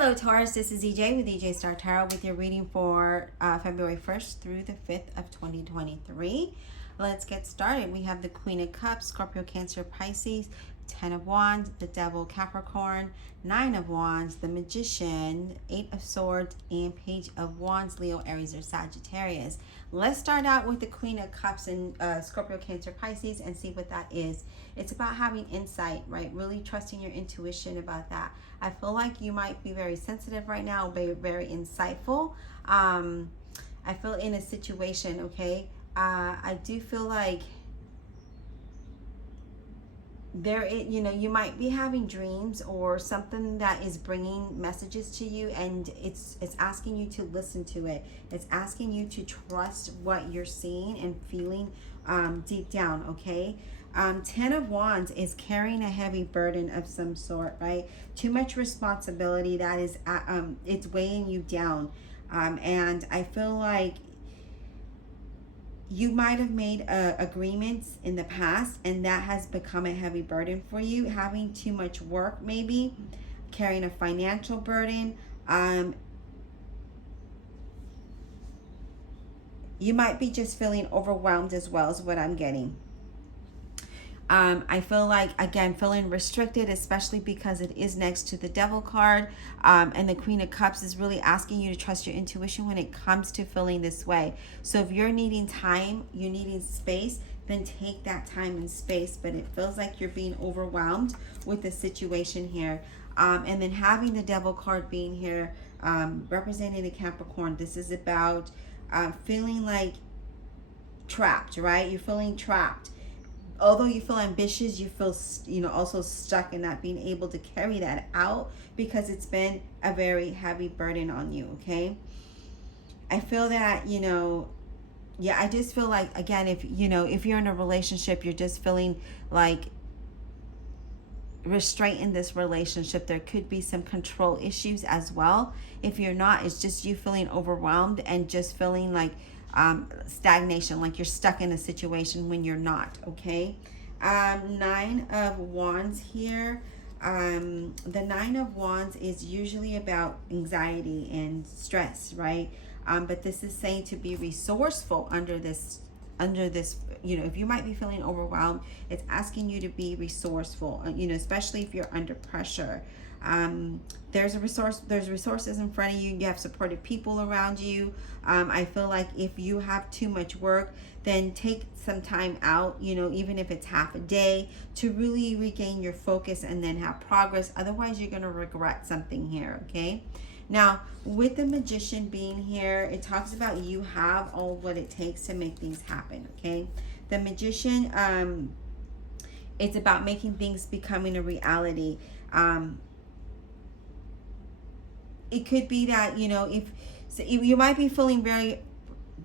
Hello Taurus, this is EJ with EJ Star Tarot with your reading for February 1st through the 5th of 2023. Let's get started. We have the Queen of Cups, Scorpio, Cancer, Pisces, 10 of Wands, the Devil, Capricorn, 9 of Wands, the Magician, 8 of Swords, and Page of Wands, Leo, Aries, or Sagittarius. Let's start out with the Queen of Cups and Scorpio, Cancer, Pisces and see what that is. It's about having insight, right? Really trusting your intuition about that. I feel like you might be very sensitive right now, very insightful. I feel in a situation, okay? I do feel like you might be having dreams or something that is bringing messages to you, and it's asking you to listen to it. It's asking you to trust what you're seeing and feeling deep down, okay? 10 of Wands is carrying a heavy burden of some sort, right? Too much responsibility that is, it's weighing you down. And I feel like you might have made agreements in the past and that has become a heavy burden for you. Having too much work, maybe carrying a financial burden. You might be just feeling overwhelmed as well, is what I'm getting. I feel like, again, feeling restricted, especially because it is next to the Devil card. And the Queen of Cups is really asking you to trust your intuition when it comes to feeling this way. So if you're needing time, you're needing space, then take that time and space. But it feels like you're being overwhelmed with the situation here. And then having the Devil card being here, representing a Capricorn, this is about feeling like trapped, right? You're feeling trapped. Although you feel ambitious, you feel, also stuck in not being able to carry that out because it's been a very heavy burden on you, okay? I feel that, I just feel like, again, if you're in a relationship, you're just feeling like restraint in this relationship. There could be some control issues as well. If you're not, it's just you feeling overwhelmed and just feeling like stagnation, like you're stuck in a situation when you're not, okay? 9 of Wands here. The 9 of Wands is usually about anxiety and stress, right? But this is saying to be resourceful under this, if you might be feeling overwhelmed, it's asking you to be resourceful, especially if you're under pressure. There's resources in front of you. You have supportive people around you. I feel like if you have too much work, then take some time out, even if it's half a day, to really regain your focus and then have progress. Otherwise, you're going to regret something here, okay? Now, with the Magician being here, it talks about you have all what it takes to make things happen, okay? The Magician, it's about making things becoming a reality. It could be that, if you might be feeling very,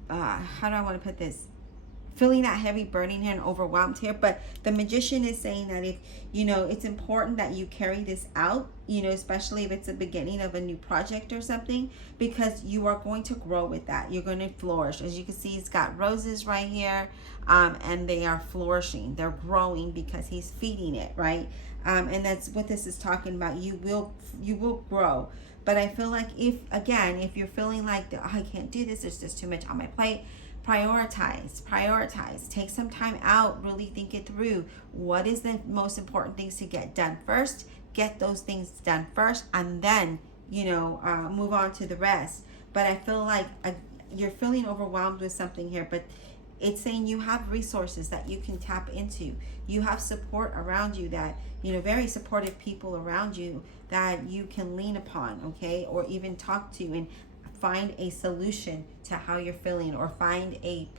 how do I want to put this? Feeling that heavy burning here and overwhelmed here. But the Magician is saying that if, it's important that you carry this out, especially if it's the beginning of a new project or something, because you are going to grow with that. You're going to flourish. As you can see, it's got roses right here, and they are flourishing. They're growing because he's feeding it, right? And that's what this is talking about. You will grow. But I feel like if you're feeling like, I can't do this, there's just too much on my plate, prioritize. Take some time out, really think it through. What is the most important things to get done first? Get those things done first, and then, move on to the rest. But I feel like you're feeling overwhelmed with something here, but it's saying you have resources that you can tap into. You have support around you that, very supportive people around you that you can lean upon, okay? Or even talk to and find a solution to how you're feeling, or find a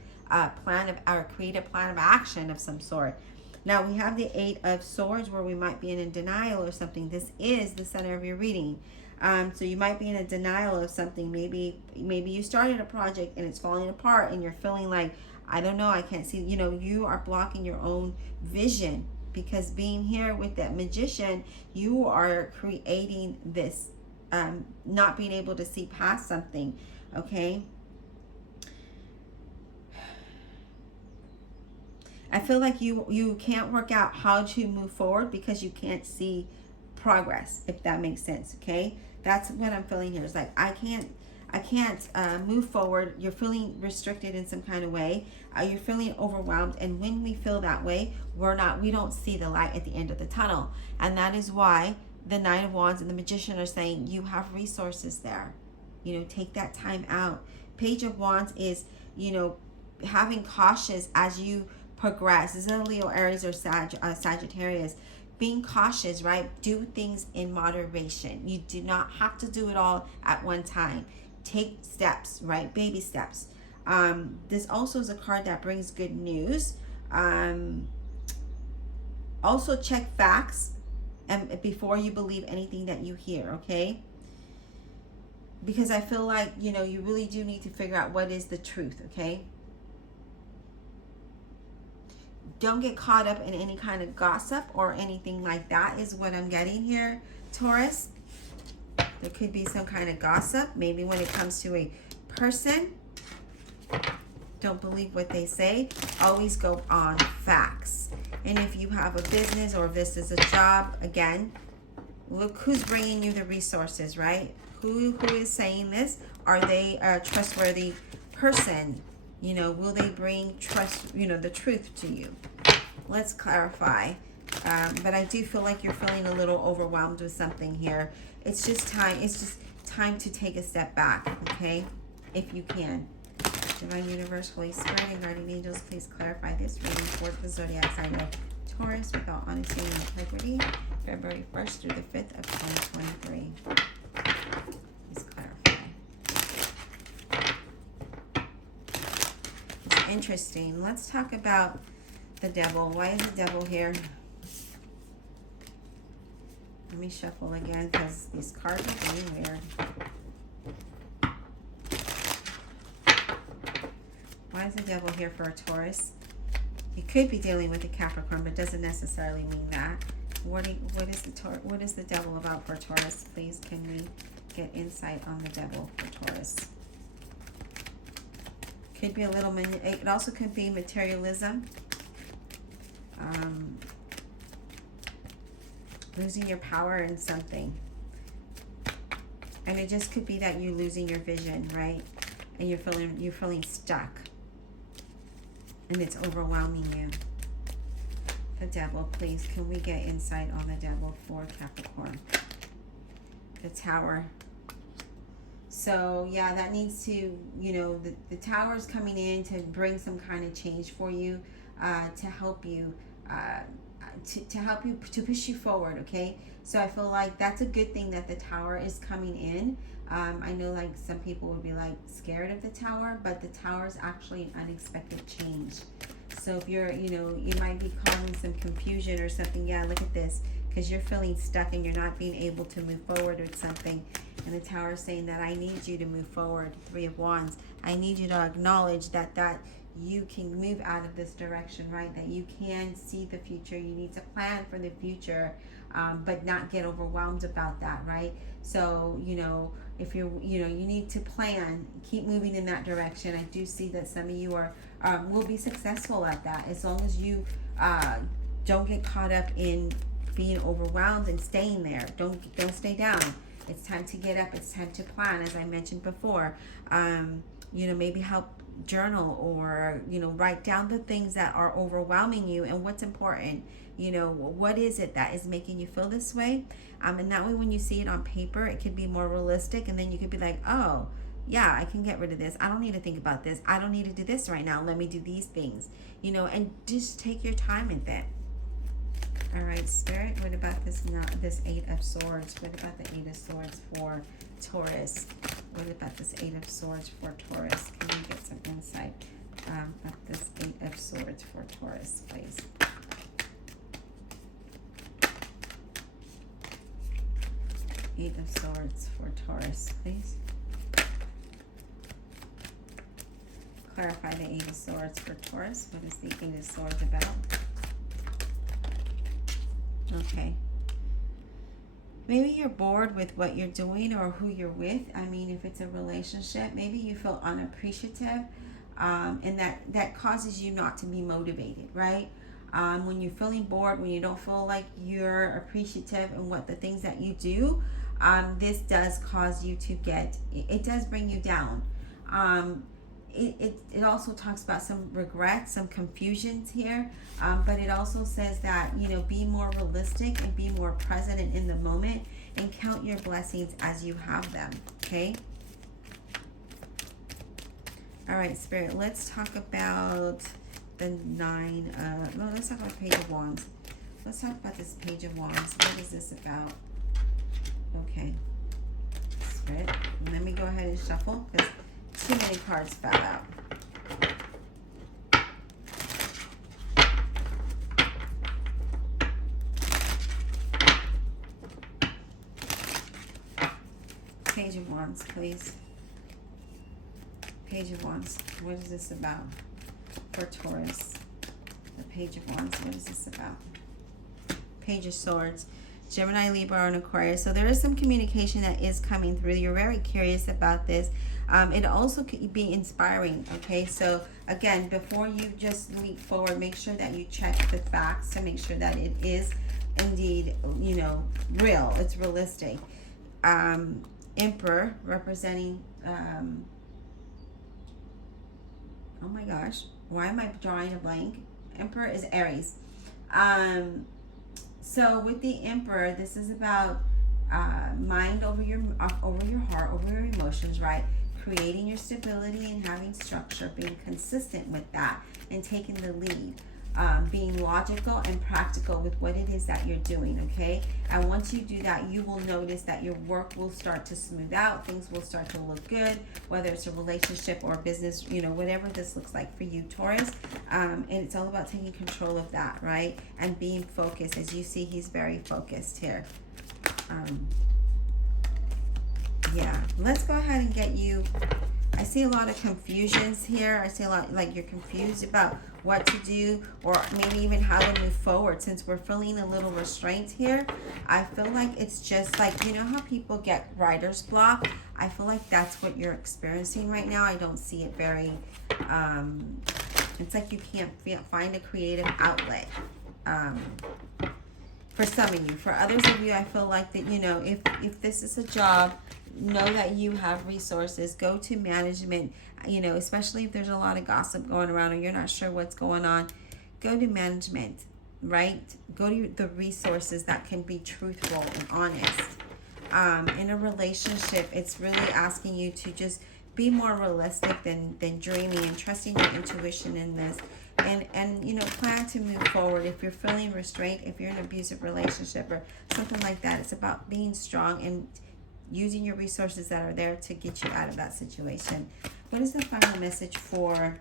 create a plan of action of some sort. Now we have the 8 of Swords, where we might be in a denial or something. This is the center of your reading. So you might be in a denial of something. Maybe you started a project and it's falling apart and you're feeling like, I don't know, I can't see, you are blocking your own vision, because being here with that Magician, you are creating this, not being able to see past something, okay? I feel like you can't work out how to move forward because you can't see progress, if that makes sense. Okay, that's what I'm feeling here. It's like I can't move forward. You're feeling restricted in some kind of way. You're feeling overwhelmed, and when we feel that way, we don't see the light at the end of the tunnel. And that is why the Nine of Wands and the Magician are saying you have resources there. You know, take that time out. Page of Wands is, you know, having cautious as you progress. This is a Leo, Aries, or Sagittarius. Being cautious, right? Do things in moderation. You do not have to do it all at one time. Take steps, right? Baby steps. This also is a card that brings good news. Also check facts and before you believe anything that you hear, okay? Because I feel like, you know, you really do need to figure out what is the truth, okay? Don't get caught up in any kind of gossip or anything like that is what I'm getting here, Taurus. There could be some kind of gossip, maybe when it comes to a person. Don't believe what they say. Always go on facts. And if you have a business or if this is a job, again, look who's bringing you the resources, right? Who is saying this? Are they a trustworthy person? You know, will they bring trust, you know, the truth to you? Let's clarify. But I do feel like you're feeling a little overwhelmed with something here. It's just time to take a step back, okay? If you can. Divine Universe, Holy Spirit, and Guardian Angels, please clarify this reading for the zodiac sign of Taurus without honesty and integrity, February 1st through the 5th of 2023. Please clarify. It's interesting. Let's talk about the devil. Why is the devil here? Let me shuffle again because these cards are being weird. Why is the devil here for a Taurus? You could be dealing with a Capricorn, but doesn't necessarily mean that. What is the devil about for Taurus? Please, can we get insight on the devil for Taurus? Could be a little, it also could be materialism. Losing your power in something. And it just could be that you're losing your vision, right? And you're feeling stuck. And it's overwhelming you. The devil, please, can we get insight on the devil for Capricorn? The Tower. So, yeah, that needs to, you know, the Tower is coming in to bring some kind of change for you, to help you, to push you forward, okay? So I feel like that's a good thing that the Tower is coming in. I know like some people would be like scared of the Tower, but the Tower is actually an unexpected change. So if you're, you know, you might be causing some confusion or something. Yeah, look at this, because you're feeling stuck and you're not being able to move forward with something. And the Tower is saying that I need you to move forward. Three of Wands. I need you to acknowledge that you can move out of this direction, right? That you can see the future. You need to plan for the future, but not get overwhelmed about that, right? So, you know, if you're, you know, you need to plan, keep moving in that direction. I do see that some of you will be successful at that, as long as you don't get caught up in being overwhelmed and staying there. Don't stay down. It's time to get up. It's time to plan, as I mentioned before. You know, maybe help journal or, you know, write down the things that are overwhelming you and what's important. You know, what is it that is making you feel this way? And that way when you see it on paper, it could be more realistic, and then you could be like, oh yeah, I can get rid of this. I don't need to think about this. I don't need to do this right now. Let me do these things, you know, and just take your time with it. All right, Spirit, what about this Eight of Swords? What about the Eight of Swords for Taurus? What about this Eight of Swords for Taurus? Can we get some insight about this Eight of Swords for Taurus, please? Eight of Swords for Taurus, please. Clarify the Eight of Swords for Taurus. What is the Eight of Swords about? Okay. Maybe you're bored with what you're doing or who you're with. I mean, if it's a relationship, maybe you feel unappreciative, and that causes you not to be motivated, right? When you're feeling bored, when you don't feel like you're appreciative in what the things that you do, this does cause you to get, it does bring you down. It also talks about some regrets, some confusions here, but it also says that, you know, be more realistic and be more present and in the moment, and count your blessings as you have them, okay? All right, Spirit, let's talk about the let's talk about Page of Wands. Let's talk about this Page of Wands. What is this about? Okay, Spirit, let me go ahead and shuffle because too many cards fell out. Page of Wands, please. Page of Wands. What is this about for Taurus? The Page of Wands. What is this about? Page of Swords. Gemini, Libra, and Aquarius. So there is some communication that is coming through. You're very curious about this. It also could be inspiring. Okay, so again, before you just leap forward, make sure that you check the facts to make sure that it is indeed, you know, real. It's realistic. Emperor representing oh my gosh, why am I drawing a blank? Emperor is Aries. So with the Emperor, this is about mind over your heart, over your emotions, right? Creating your stability and having structure, being consistent with that, and taking the lead. Being logical and practical with what it is that you're doing, okay? And once you do that, you will notice that your work will start to smooth out. Things will start to look good, whether it's a relationship or business, you know, whatever this looks like for you, Taurus. And it's all about taking control of that, right? And being focused. As you see, he's very focused here. Yeah, let's go ahead and get you. I see a lot of confusions here. I see a lot, like you're confused about what to do, or maybe even how to move forward. Since we're feeling a little restraint here, I feel like it's just like, you know how people get writer's block? I feel like that's what you're experiencing right now. I don't see it very, it's like you can't find a creative outlet. For some of you. For others of you, I feel like that, you know, if this is a job, know that you have resources. Go to management, you know, especially if there's a lot of gossip going around or you're not sure what's going on. Go to management, right? Go to the resources that can be truthful and honest. In a relationship, it's really asking you to just be more realistic than dreaming, and trusting your intuition in this. And you know, plan to move forward. If you're feeling restraint, if you're in an abusive relationship or something like that, it's about being strong and using your resources that are there to get you out of that situation. What is the final message for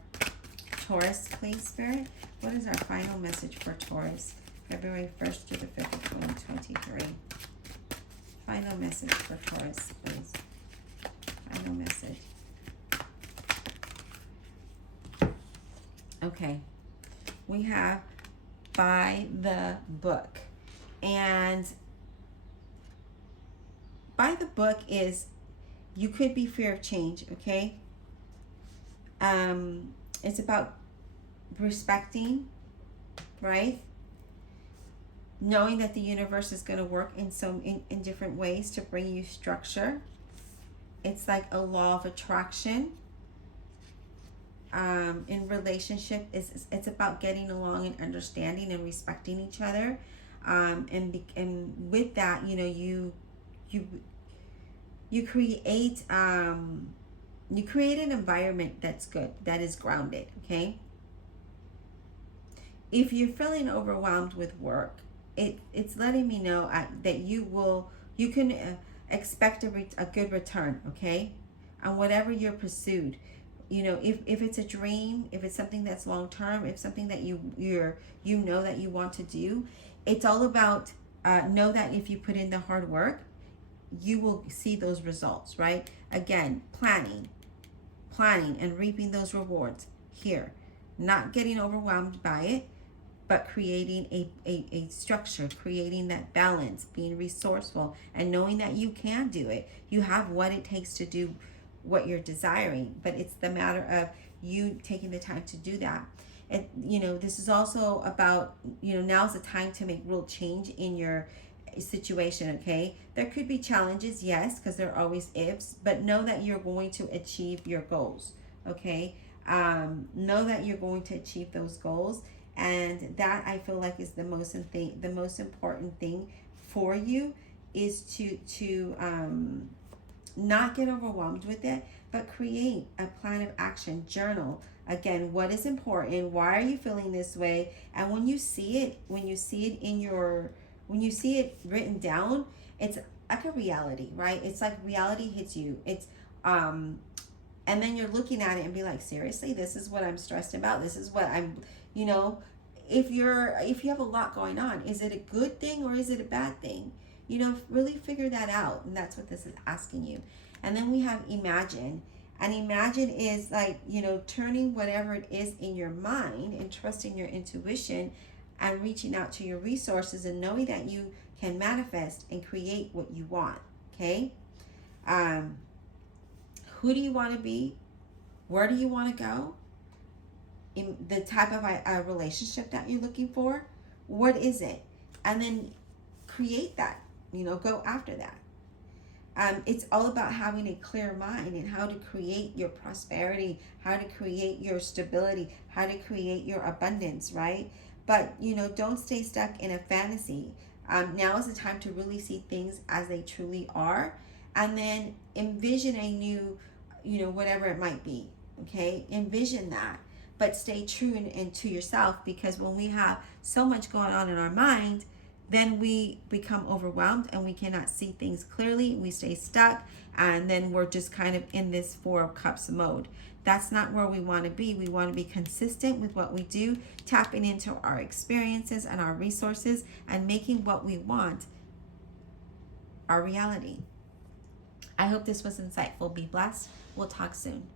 Taurus, please, Spirit? What is our final message for Taurus? February 1st to the 5th of 2023. Final message for Taurus, please. Final message. Okay. We have by the book. And by the book is, you could be fear of change, okay? It's about respecting, right? Knowing that the universe is going to work in different ways to bring you structure. It's like a law of attraction. In relationship, it's about getting along and understanding and respecting each other. And with that, you know, you create an environment that's good, that is grounded, okay? If you're feeling overwhelmed with work, it's letting me know that you can expect a good return, okay? On whatever you're pursued. You know, if it's a dream, if it's something that's long term, if something that you know that you want to do, it's all about know that if you put in the hard work, you will see those results, right? Again, planning and reaping those rewards here. Not getting overwhelmed by it, but creating a structure, creating that balance, being resourceful, and knowing that you can do it. You have what it takes to do what you're desiring, but it's the matter of you taking the time to do that. This is also about, now's the time to make real change in your situation. Okay, there could be challenges, yes, because there are always ifs, but know that you're going to achieve your goals. Okay, know that you're going to achieve those goals, and that, I feel like, is the most important thing for you, is to not get overwhelmed with it, but create a plan of action. Journal. Again, what is important? Why are you feeling this way? And when you see it written down, it's like a reality, right? It's like reality hits you. It's and then you're looking at it and be like, seriously, this is what I'm stressed about. This is what I'm, if you have a lot going on, is it a good thing or is it a bad thing? Really figure that out. And that's what this is asking you. And then we have imagine. And imagine is like, turning whatever it is in your mind and trusting your intuition and reaching out to your resources and knowing that you can manifest and create what you want. Okay? Who do you want to be? Where do you want to go? In the type of a relationship that you're looking for, what is it? And then create that. Go after that. It's all about having a clear mind and how to create your prosperity, how to create your stability, how to create your abundance, right? But, don't stay stuck in a fantasy. Now is the time to really see things as they truly are, and then envision a new, whatever it might be, okay? Envision that, but stay true and to yourself, because when we have so much going on in our mind, then we become overwhelmed and we cannot see things clearly. We stay stuck, and then we're just kind of in this Four of Cups mode. That's not where we want to be. We want to be consistent with what we do, tapping into our experiences and our resources, and making what we want our reality. I hope this was insightful. Be blessed. We'll talk soon.